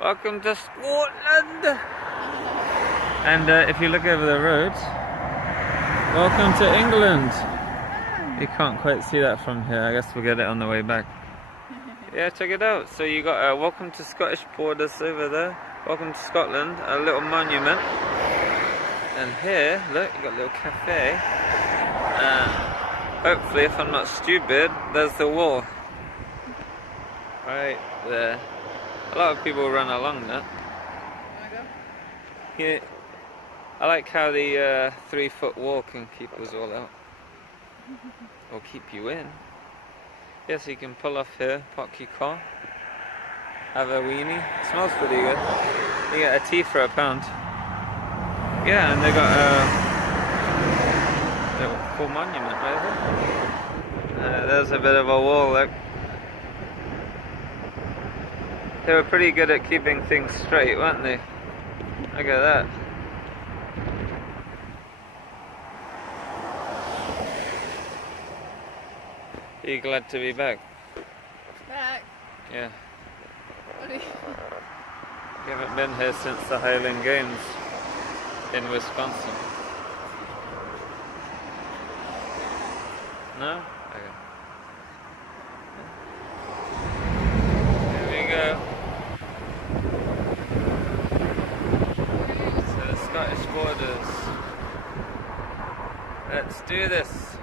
Welcome to Scotland! And if you look over the road, welcome to England! You can't quite see that from here. I guess we'll get it on the way back. Yeah, check it out. So you got welcome to Scottish borders over there. Welcome to Scotland, a little monument. And here, look, you got a little cafe. Hopefully, if I'm not stupid, there's the wall. Right there. A lot of people run along that. Yeah, I like how the 3-foot wall can keep us all out. Or keep you in. Yes, you can pull off here, park your car, have a weenie. Smells pretty good. You get a tea for £1. Yeah, and they got a little cool monument right there. There's a bit of a wall, look. They were pretty good at keeping things straight, weren't they? Look at that. Are you glad to be back? Back? Yeah. What are you... You haven't been here since the Highland Games in Wisconsin. No? Okay. Here we go. To the Scottish borders. Let's do this.